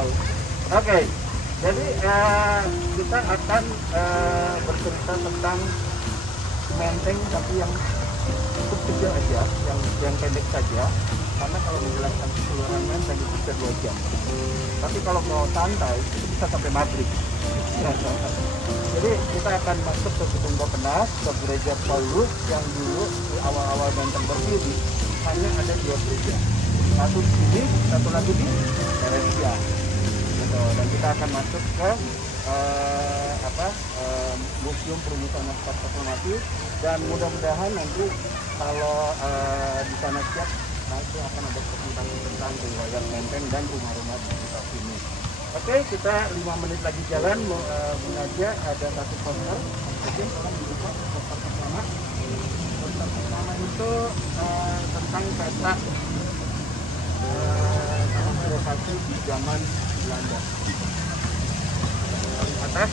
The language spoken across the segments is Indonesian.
tahu. Oke, jadi kita akan bercerita tentang menteng tapi yang cukup kecil aja, yang pendek saja. Karena kalau menjelaskan keseluruhan menteng itu bisa 2 jam. Tapi kalau mau santai itu bisa sampai maghrib. Jadi kita akan masuk ke gedung Bappenas, ke gereja Paulus yang dulu di awal-awal menteng berdiri hanya ada 2 gereja. Satu di sini, satu lagi di Heresia. Gitu. Dan kita akan masuk ke Museum Perumusan Naskah Proklamasi, dan mudah-mudahan nanti kalau di sana siap, nah itu akan ada presentasi tentang riwayat menteng dan rumah-rumah di sekitar sini. Oke, kita 5 menit lagi jalan. Mengaja ada satu poster. Oke, sekarang dibuka poster pertama. Poster pertama itu tentang peta lokasi di zaman Belanda. Atas.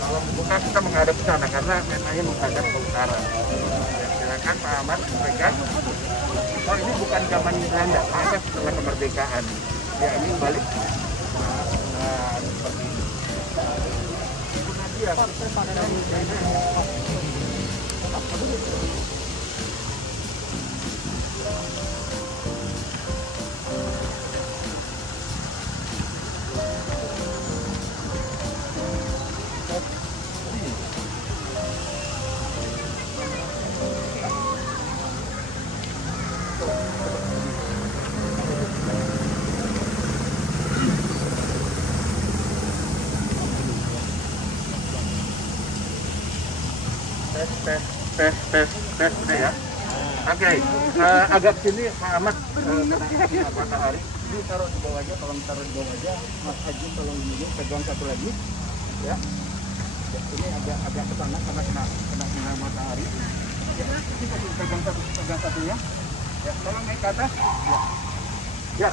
Kalau membuka kita menghadap ke sana karena memangnya menghadap ke utara. Silakan Pak Ahmad sampaikan. Oh, ini bukan zaman Belanda, masa setelah kemerdekaan. Ya, ini balik. Seperti ini. Iya, tes udah ya. Oke, agak sini Pak Ahmad, matahari ini taruh di bawah aja, tolong taruh di bawah aja. Mas Haji tolong ini pegang satu lagi ya. Ini agak ke sana karena kena sinar matahari ya. Ini pegang satu ya. Ya, tolong naik ke atas ya. Ya,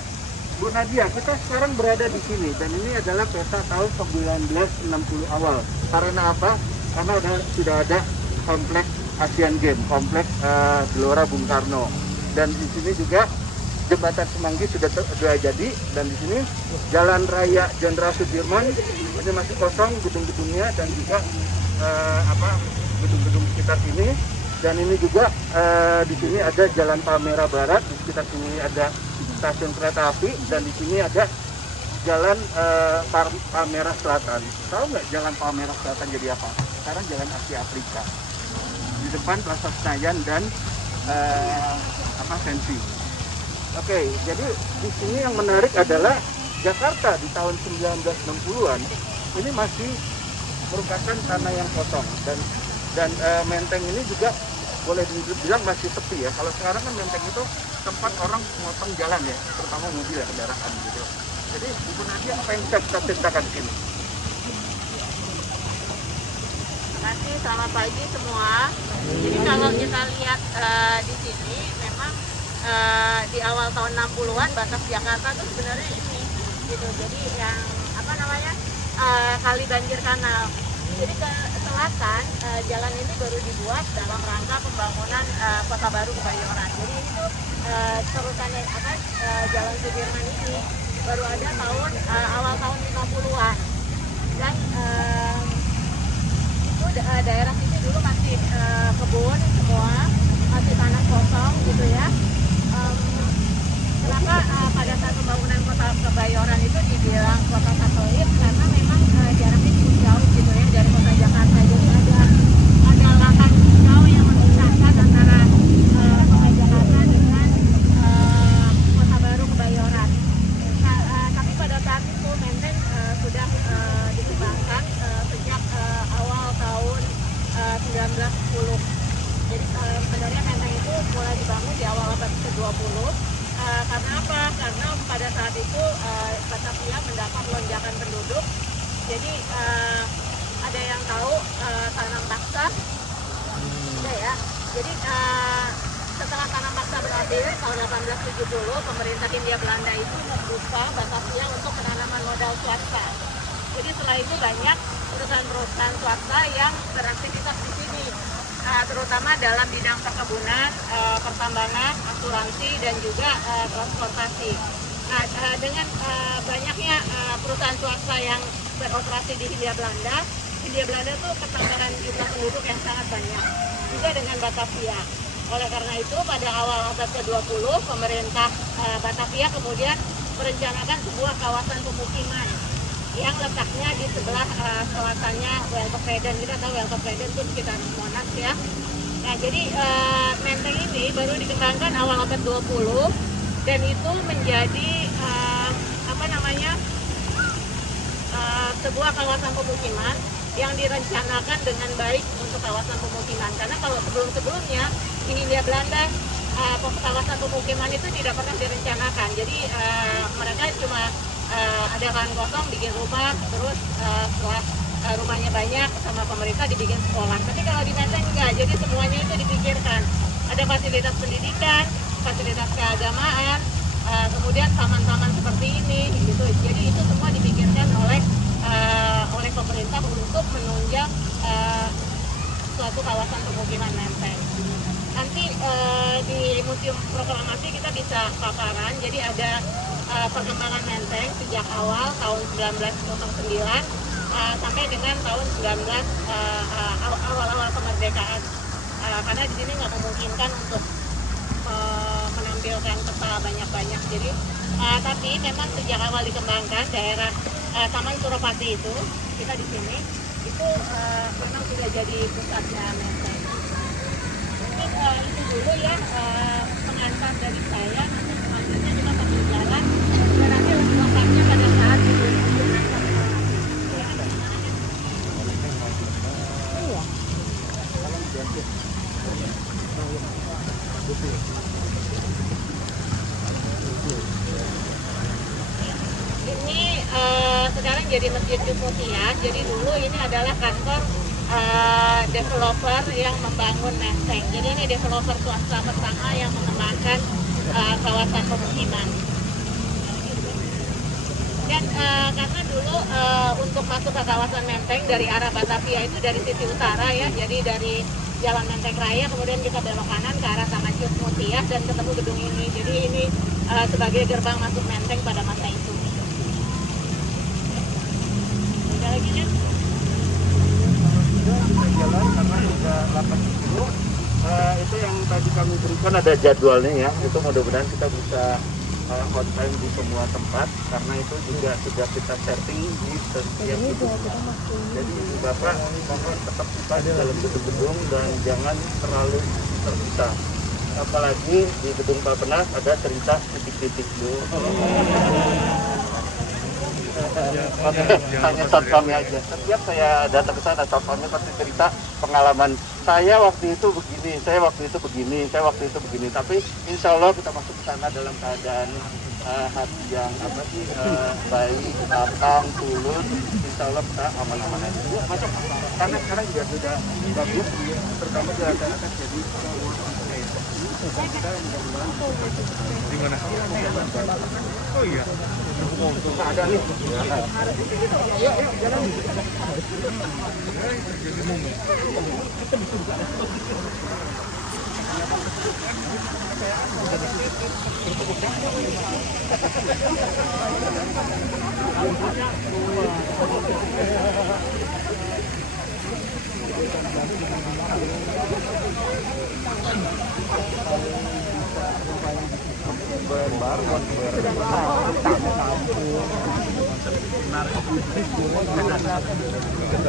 Bu Nadia, kita sekarang berada di sini dan ini adalah peta tahun 1960 awal. Karena apa? Karena sudah ada kompleks Asian Games, kompleks Gelora Bung Karno, dan di sini juga jembatan Semanggi sudah jadi, dan di sini Jalan Raya Jenderal Sudirman ini masih kosong gedung-gedungnya, dan juga gedung-gedung sekitar sini, dan ini juga di sini ada Jalan Palmera Barat, di sekitar sini ada stasiun kereta api, dan di sini ada Jalan Palmera Selatan. Tahu nggak Jalan Palmera Selatan jadi apa? Sekarang Jalan Asia Afrika. Di depan Plaza Senayan dan Sensi. Oke, jadi di sini yang menarik adalah Jakarta di tahun 1960-an ini masih merupakan tanah yang kosong, dan menteng ini juga boleh dibilang masih sepi ya. Kalau sekarang kan menteng itu tempat orang motong jalan ya, terutama mobil ya, kendaraan gitu. Jadi Ibu Nadia, apa yang bisa kita ceritakan di sini? Selamat pagi semua. Jadi kalau kita lihat di sini memang di awal tahun 60-an batas Jakarta tuh sebenarnya ini gitu. Jadi yang Kali Banjir Kanal. Jadi ke selatan jalan ini baru dibuat dalam rangka pembangunan Kota Baru Kebayoran. Jadi ini tuh terusannya Jalan Sudirman ini baru ada awal tahun 50-an. Dan daerah sini dulu masih kebun semua, masih tanah kosong gitu ya. Kenapa pada saat pembangunan Kota Kebayoran itu dibilang kota satelit? Karena memang jaraknya cukup jauh gitu ya dari kota Jakarta. Jadi ada lahan hijau yang memisahkan antara kota Jakarta dengan Kota Baru Kebayoran. Tapi pada saat itu Menteng sudah dikembangkan sejak awal tahun 1910. Jadi sebenarnya Menteng itu mulai dibangun di awal abad ke-20. Karena apa? Karena pada saat itu Batavia mendapat lonjakan penduduk. Jadi ada yang tahu tanam paksa, ada ya. Jadi setelah tanam paksa berakhir tahun 1870, pemerintah Hindia Belanda itu membuka Batavia untuk penanaman modal swasta. Jadi setelah itu banyak perusahaan-perusahaan swasta yang beraktivitas di sini, terutama dalam bidang perkebunan, pertambangan, asuransi, dan juga transportasi. Nah, dengan banyaknya perusahaan swasta yang beroperasi di Hindia Belanda tuh ketambahan jumlah penduduk yang sangat banyak, juga dengan Batavia. Oleh karena itu, pada awal abad ke-20, pemerintah Batavia kemudian merencanakan sebuah kawasan pemukiman yang letaknya di sebelah selatannya Weltevreden. Kita tahu Weltevreden itu sekitar Monas ya. Nah, jadi Menteng ini baru dikembangkan awal abad 20 dan itu menjadi sebuah kawasan pemukiman yang direncanakan dengan baik untuk kawasan pemukiman. Karena kalau sebelum-sebelumnya di Hindia Belanda kawasan pemukiman itu tidak pernah direncanakan. Jadi mereka cuma ada lahan kosong, bikin rumah, terus setelah rumahnya banyak sama pemerintah dibikin sekolah. Tapi kalau di Menteng enggak, jadi semuanya itu dipikirkan. Ada fasilitas pendidikan, fasilitas keagamaan, kemudian taman-taman seperti ini, gitu. Jadi itu semua dipikirkan oleh pemerintah untuk menunjang suatu kawasan pemukiman Menteng. Nanti di Museum Proklamasi kita bisa paparan. Jadi ada perkembangan Menteng sejak awal tahun 1909 sampai dengan tahun awal-awal kemerdekaan. Karena di sini nggak memungkinkan untuk menampilkan peta banyak-banyak. Jadi tapi memang sejak awal dikembangkan daerah Taman Suropati itu, kita di sini itu memang sudah jadi pusatnya Menteng. Mungkin itu dulu ya pengantar dari saya. Nanti selanjutnya kita sambil jalan dan nanti lebih lengkapnya pada saat di ini sekarang jadi Masjid Mutia. Jadi dulu ini adalah kantor developer yang membangun Menteng. Jadi ini developer swasta pertama yang mengembangkan kawasan pemukiman. Dan karena dulu untuk masuk ke kawasan Menteng dari arah Batavia itu dari sisi utara ya, jadi dari Jalan Menteng Raya, kemudian kita belok kanan ke arah Taman Mutia dan ketemu gedung ini. Jadi ini sebagai gerbang masuk Menteng pada masa itu. Ada lagi kan? Jalan karena sudah 8.10. Itu yang tadi kami berikan ada jadwalnya ya. Itu mudah-mudahan kita bisa on time di semua tempat karena itu juga sudah kita setting di setiap gedung. Jadi Bapak mohon tetap kita di dalam gedung-gedung dan jangan terlalu terpisah. Apalagi di gedung Bapenas ada cerita titik-titik dulu. Hanya satpamnya aja. Setiap saya datang ke sana, satpamnya pasti cerita pengalaman saya waktu itu begini, saya waktu itu begini, saya waktu itu begini. Tapi insya Allah kita masuk ke sana dalam keadaan hati yang baik, lapang, tulus. Insya Allah kita aman-aman aja. Yuk, masuk. Karena sekarang juga sudah bagus, terutama dilaksanakan jadi kita mudah-mudahan di mana? Oh iya. ada nih. Yuk, jalan.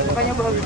Makanya bagus.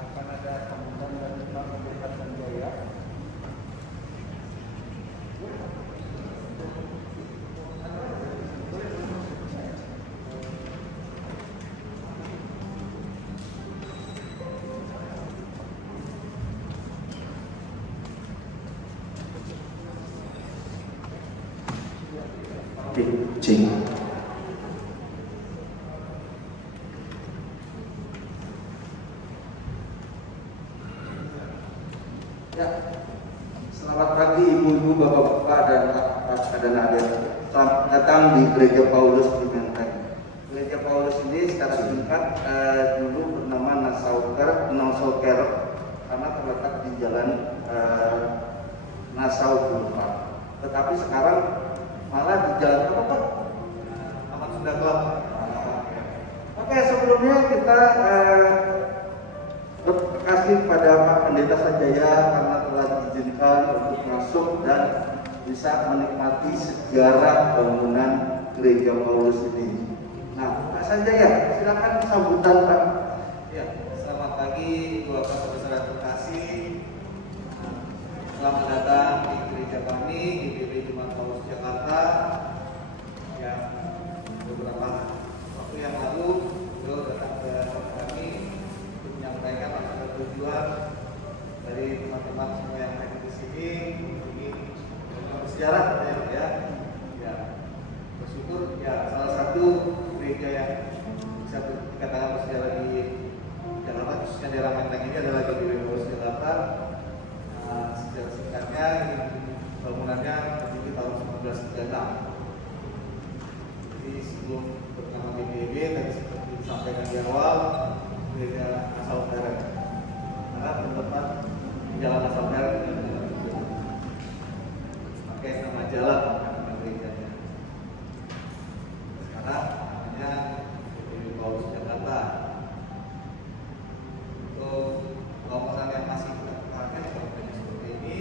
Akan ada sambutan dari Pak Pemerintah Jaya. Cing. Ya, selamat pagi ibu-ibu, bapak-bapak dan kakak dan adik. Selamat datang di Gereja Paulus di Menteng. Gereja Paulus ini secara singkat dulu bernama Nassau Kerk karena terletak di jalan Nassau Boulevard. Tetapi sekarang malah di jalan apa Pak? Taman Sunda Kelapa. Oke, sebelumnya kita berterima kasih pada Pak Pendeta Sanjaya karena telah diizinkan untuk masuk dan bisa menikmati sejarah bangunan Gereja Paulus ini. Nah, Pak Sanjaya, silakan sambutan Pak. Ya, selamat pagi Bapak Saudara terkasih. Selamat datang di gereja kami di GBI Jemaat Paulus Jakarta. Yang beberapa waktu yang lalu beliau datang ke kami untuk menyampaikan masalah tujuan dari teman-teman semua yang ada di sini ini bersejarah ya. Ya, bersyukur ya salah satu gereja yang bisa dikatakan bersejarah di Jakarta, khususnya daerah Menteng ini adalah GBI Paulus Jakarta. Sejarah singkatnya bangunannya berdiri tahun 1936. Jadi sebelum bernama GBIB tadi seperti disampaikan di awal, gereja asal Perek. Karena bertempat di jalan asal Perek dan pakai nama jalan nama gerejanya. Sekarang namanya GBI Paulus Jakarta. Untuk bangunan yang masih kita pakai seperti ini,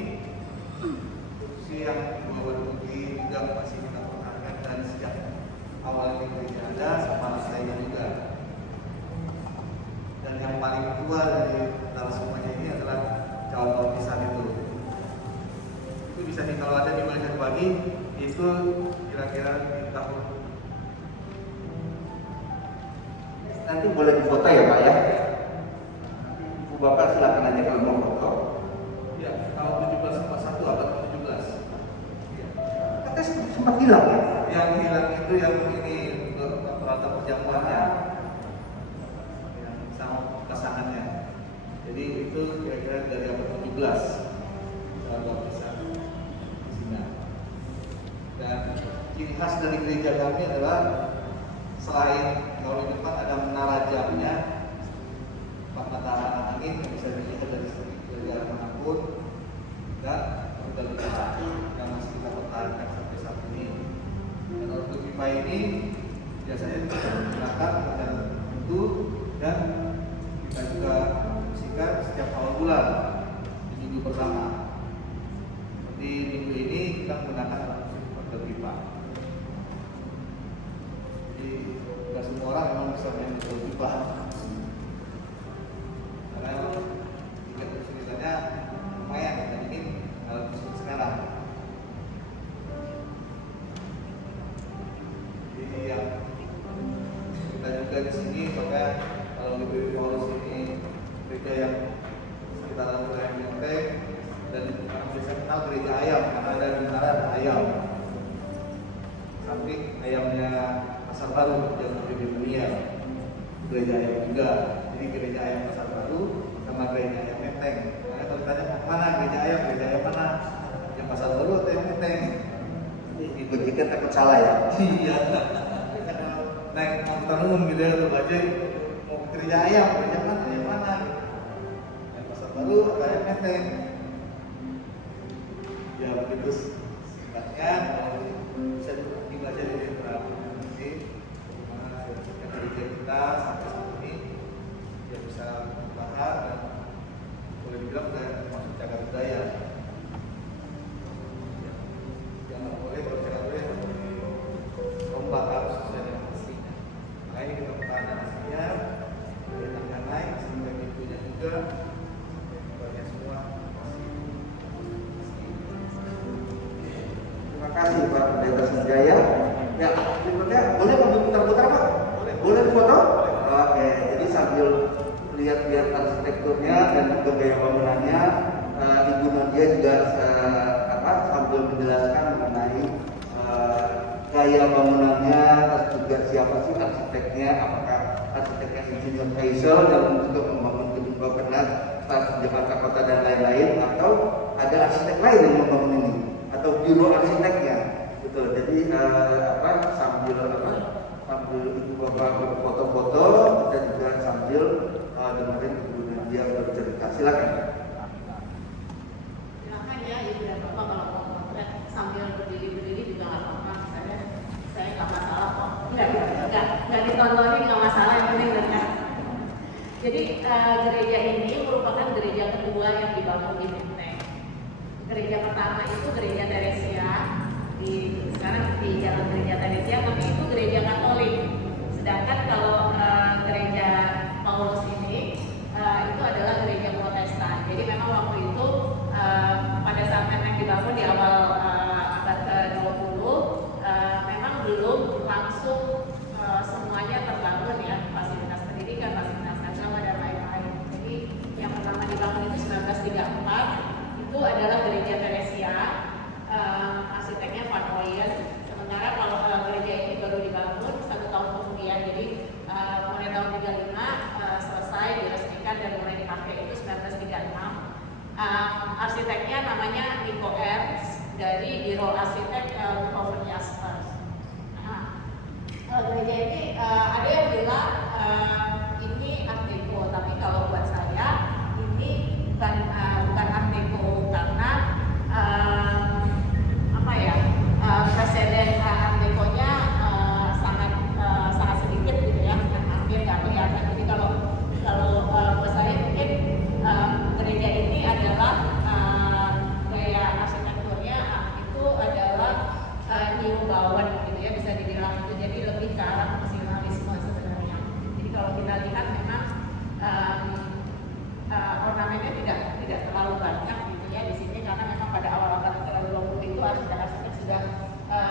fungsi yang dua putih juga masih kita pertahankan dari sejak awal gereja ada sama saya juga. Dan yang paling tua dari antara semuanya ini adalah cawan baptisan itu. Itu bisa nih kalau ada di balik pagi itu kira-kira di tahun. Nanti boleh difoto ya Pak ya. Ibu Bapak silakan aja kalau mau foto. Ya, tahun 1741 abad 17. Ya. Katanya sempat hilang ya. Yang hilang itu yang ini untuk peralatan perjamuannya, yang sama pasangannya. Jadi itu kira-kira dari abad 17 kalau bisa di sini. Dan ciri khas dari gereja kami adalah selain kalau di depan ada menara jamnya, tahanan angin yang bisa dilihat dari arah manapun, dan rudal pipa yang masih kita pertahankan sampai saat ini. Dan rudal pipa ini biasanya digunakan pada itu dan kita juga fungsikan setiap awal bulan di minggu pertama. Seperti minggu ini kita menggunakan rudal pipa. Jadi tidak semua orang memang bisa main rudal pipa. Karena tiket kesulitannya lumayan dan ini kalau sekarang. samping ayamnya Pasar Baru yang di dunia, gereja ayam juga. Jadi gereja ayam Pasar Baru sama gereja ayam Menteng. Nah, kalau ditanya mana gereja ayam mana? Yang Pasar Baru atau yang Menteng? Ikut-ikut takut salah ya. Iya. Naik angkutan umum gitu ya, tuh aja mau gereja ayam mana? Yang Pasar Baru atau yang Menteng? Ya begitu singkatnya, bisa dibaca di beberapa nanti yang gereja kita sampai saat ini ya bisa bertahan dan boleh dibilang udah masuk cagar budaya. Yang nggak boleh kalau cagar budaya rombak harus sesuai dengan aslinya. Nah ini kita pertahankan aslinya, yang naik sampai pintunya juga, banyak semua masih. Terima kasih Pak Pendeta Sanjaya. Ya, berikutnya boleh putar-putar Pak? Boleh foto? Oke, jadi sambil lihat-lihat arsitekturnya dan juga gaya bangunannya, Ibu Nadia juga sambil menjelaskan mengenai gaya bangunannya, terus juga siapa sih arsiteknya, apakah arsiteknya Insinyur Faisal yang juga membangun gedung Bappenas, Stasiun Jakarta Kota dan lain-lain, atau ada arsitek lain yang membangun ini, atau biro arsiteknya, betul. Jadi sambil Ibu Bapak berfoto-foto, kita juga sambil dengerin Ibu Nadia bercerita. Silakan. Silakan ya Ibu dan Bapak kalau mau potret sambil berdiri juga nggak apa-apa. Saya nggak masalah kok. Nggak ditontonin nggak masalah, yang penting dengar. Jadi gereja ini merupakan gereja kedua yang dibangun di Menteng. Gereja pertama itu gereja Teresia, sekarang di Jalan Gereja Teresia, tapi itu gereja Katolik. Sedangkan kalau gereja Paulus ini itu adalah gereja Protestan. Jadi memang waktu itu pada saat Menteng dibangun di awal abad ke-20 memang belum langsung semuanya terbangun ya, fasilitas pendidikan, fasilitas agama dan lain-lain. Jadi yang pertama dibangun itu 1934 itu adalah gereja Teresia, arsiteknya Van Oyen. Sementara kalau gereja ini baru dibangun 1 tahun kemudian, jadi mulai tahun 35 selesai diresmikan dan mulai dipakai itu 1936. Arsiteknya namanya Nico Ernst dari Biro Arsitek Hoven Jaspers. Gereja ini ada yang bilang ini Art Deco, tapi kalau buat saya ini bukan Art Deco karena presiden Art Deco-nya sangat sedikit gitu ya, hampir nggak kelihatan. Jadi kalau buat saya mungkin gereja ini adalah gaya arsitekturnya itu adalah New Bauern gitu ya, bisa dibilang itu. Jadi lebih ke arah nasionalisme sebenarnya. Jadi kalau kita lihat memang ornamennya tidak terlalu banyak gitu ya di sini, karena memang pada awal abad ke-20 itu arsitek-arsitek sudah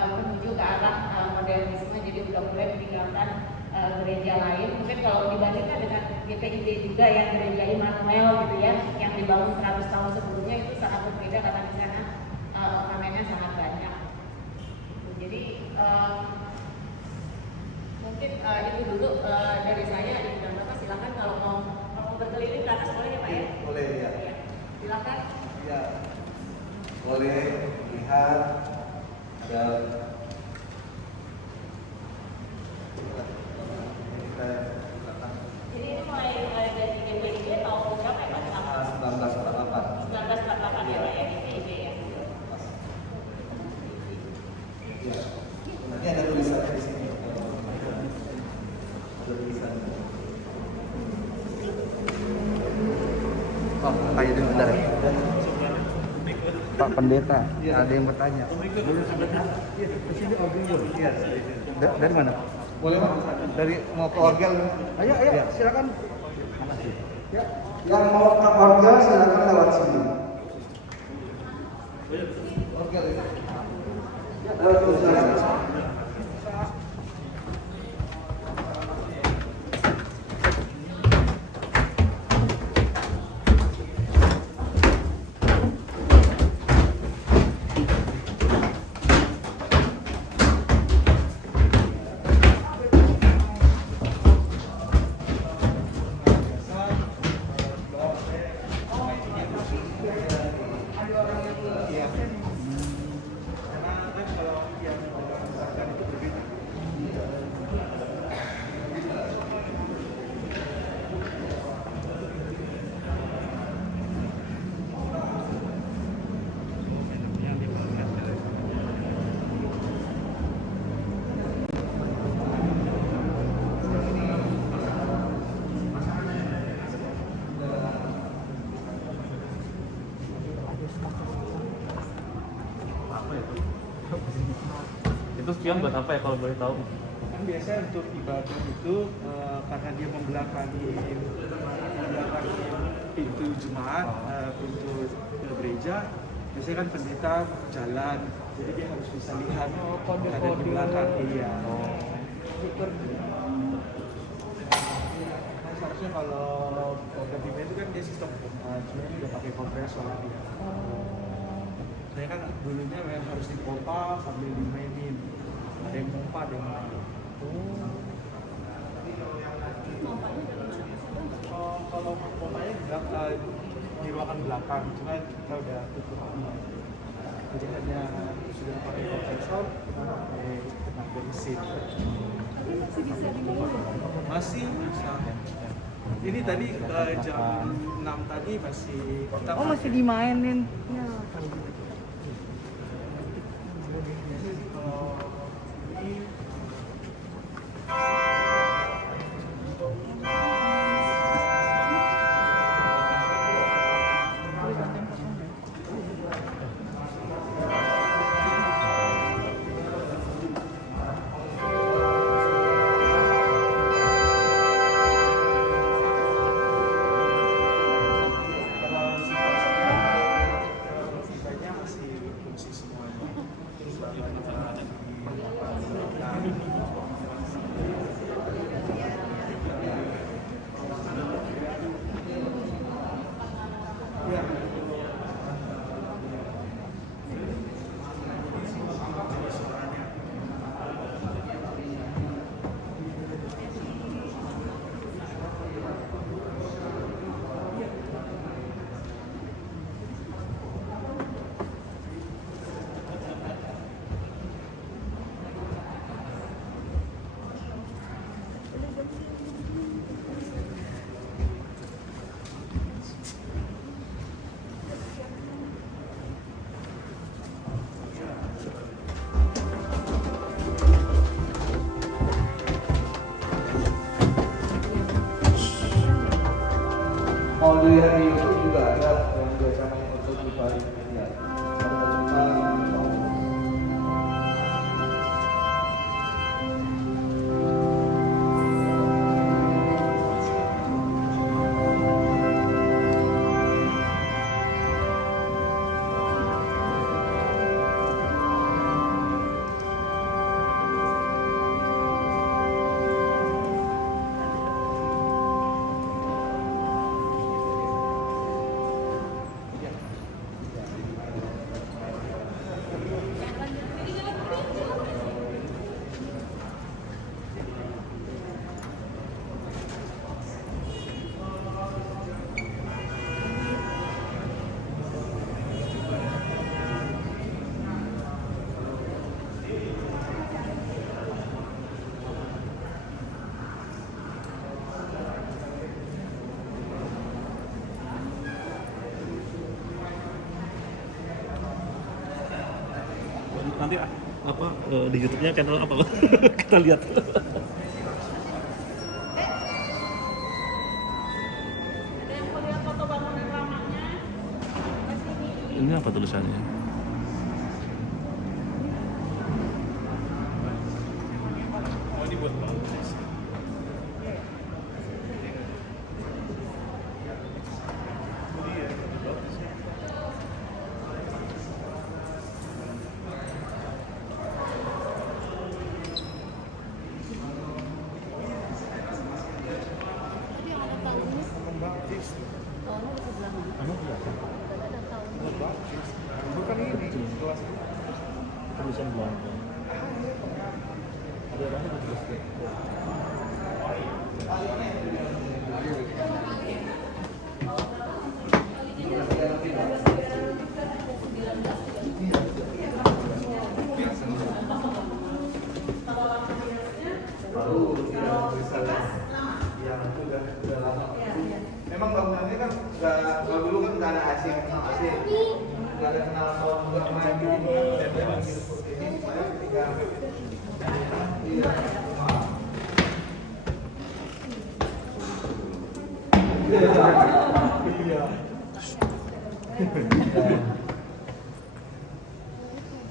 menuju ke arah modernisme, jadi sudah mulai meninggalkan gereja lain. Mungkin kalau dibandingkan dengan GPIB juga yang gereja Immanuel gitu ya, yang dibangun 100 tahun sebelumnya, itu sangat berbeda karena di sana ornamennya sangat banyak. Jadi mungkin itu dulu dari saya. Ibu dan Bapak silakan kalau mau berkeliling ke atas boleh ya Pak ya? Boleh ya. Ya. Silakan. Ya, boleh lihat ada Jadi ini mulai dari GPIB tahun berapa ya Pak? 1948. 1948 ya Pak ya, GPIB ya. Ya, nanti ada tulisannya di sini. Ada tulisannya. Pak, tanya dulu bentar ya. Pak Pendeta, ada yang bertanya. Dari mana? Boleh Pak? Dari mau ke orgel? Ayo, silakan. Ya, yang mau ke orgel silakan lewat sini. Orgel ini. Ya, lewat sini. Itu spion buat apa ya kalau boleh tahu? Kan biasanya untuk ibadah itu karena dia membelakangi pintu jemaat, pintu gereja, biasanya kan pendeta jalan, jadi dia harus bisa lihat ada di belakang. Iya. Nah, seharusnya kalau program timnya itu kan dia sistem cuma ini udah pakai kompresor. Saya kan dulunya memang harus dipompa sambil dimainin. Ada yang pompa, ada yang main. Kalau pompanya di ruangan belakang, cuma kita udah tutup. Jadi hanya sudah pakai kompresor, kita pakai tenaga mesin. Masih bisa. Ini tadi jam 6 tadi masih kita masih dimainin. Ya. Kalau dilihat di YouTube juga ada yang biasanya untuk di balik media. Nanti apa di YouTube-nya channel apa? Kita lihat. Ada yang mau lihat foto bangunan lamanya? Ini apa tulisannya? Oh, ini buat bagus. bukan ini kelas Tulisan Belanda. Ada apa itu tulisnya? yang udah lama. Memang bangunannya kan kalau dulu kan nggak ada AC, nggak ada kenal pohon nggak main di ini seperti ini supaya ketika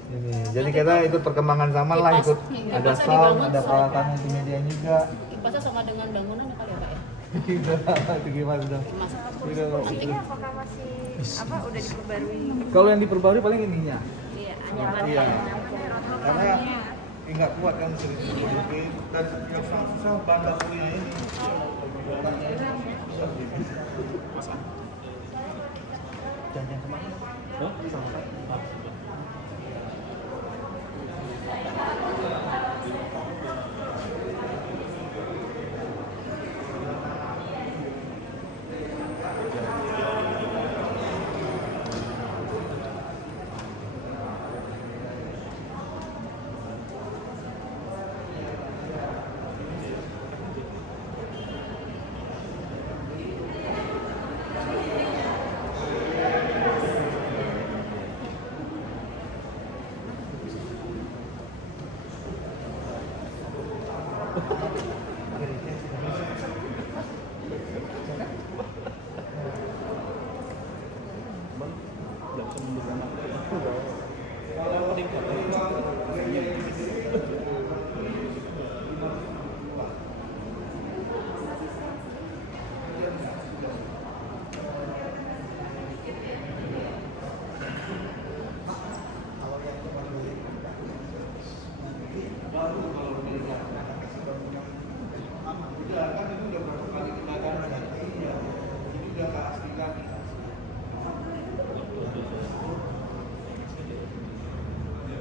Ini jadi kita ikut perkembangan zaman lah, Kipas- ikut kipas ada dibangun sound, ada sama- peralatan multimedia juga. Kipasnya sama dengan bangunan ya kali ya Pak ya? Gitu, itu gimana dong? Mas, Gitu, ini apakah masih udah diperbarui? kalau yang diperbarui paling ininya, Iya, anyaman iya, karena nggak kuat kan sering dan yang susah bahan bakunya ini. Jangan kemana? Hah? Ah, sudah.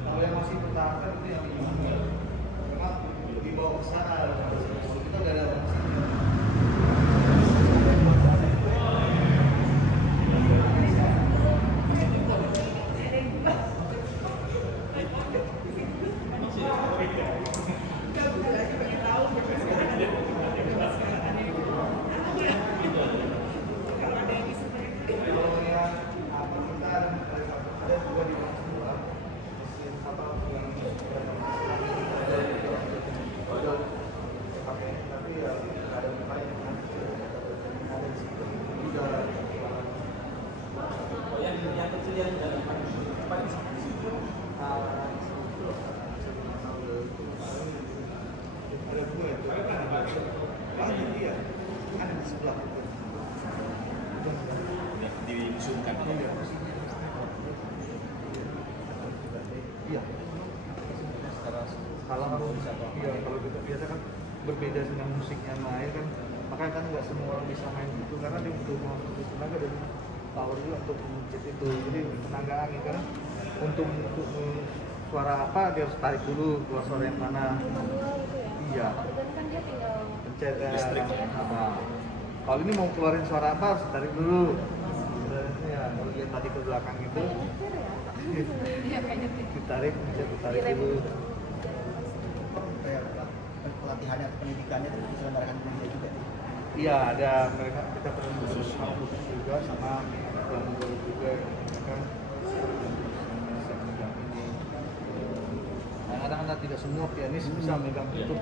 Kalau yang masih bertahan itu yang ini, memang dibawa ke sana, kita udah ada mesinnya. Kalau yang apa kita ada juga di Papua, mesin apa yang pakai, tapi ya ada lain kan ada di situ juga. Yang kecil yang apa di situ? Ada dua itu. Banyak dia ada di sebelah. Dimusuhkan. Iya. Kalau iya, kalau kita biasa kan berbeda dengan musik yang lain kan, makanya kan nggak semua orang bisa main itu karena dia butuh tenaga dan power juga untuk mencet itu. Jadi tenaga angin karena untuk suara apa dia harus tarik dulu keluar suara yang mana. Iya. Kan dia tinggal Pencet Listrik. Kalau ini mau keluarin suara apa harus tarik dulu. Ya, kalau dia tadi ke belakang itu Iya kayak nyetir. ditarik, pencet ditarik dulu. Kayak pelatihannya atau pendidikannya itu diselenggarakan di media juga. Iya, ada mereka kita pernah khusus juga sama yang baru juga kan. Anak-anak tidak semua pianis bisa megang itu.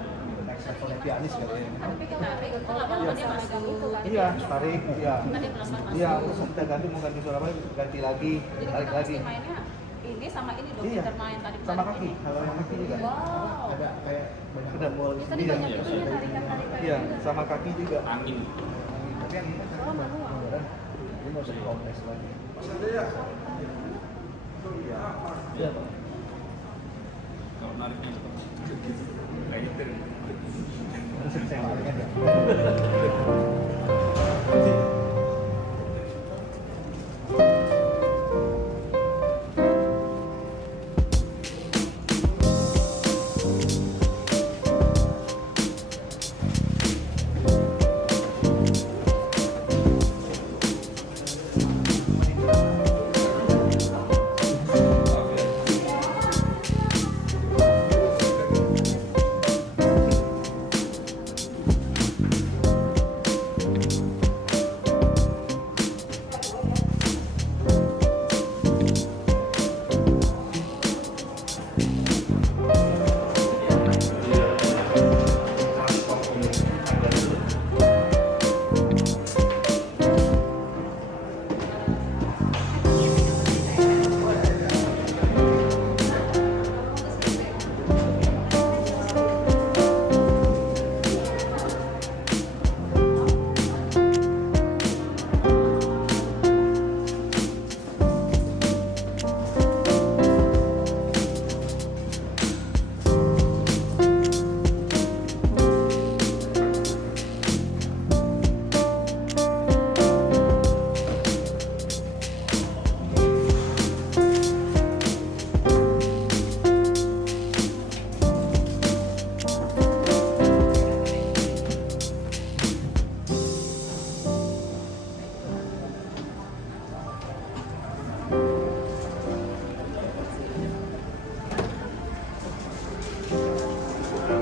Next levelnya pianis kali ya. Tapi kita tarik itu lama-lama dia memegang itu kan. Iya, tarik, iya. Tadi pelan-pelan Iya, terus kita ganti mau ganti suara apa, ganti lagi, Jadi tarik kita lagi. mesti mainnya ini sama ini dong, Iya. kita main tadi Sama kaki, kalau yang kaki juga. Wow. Ada kayak banyak Udah. tombol. Ini tadi Iya. banyak itunya tarikan-tarikan. Iya, sama kaki juga. Angin. Tapi yang ini kan Oh, manual. ini nggak usah dikompress lagi. Iya. Kalau nariknya kayak gitu. Sensornya ada. Kita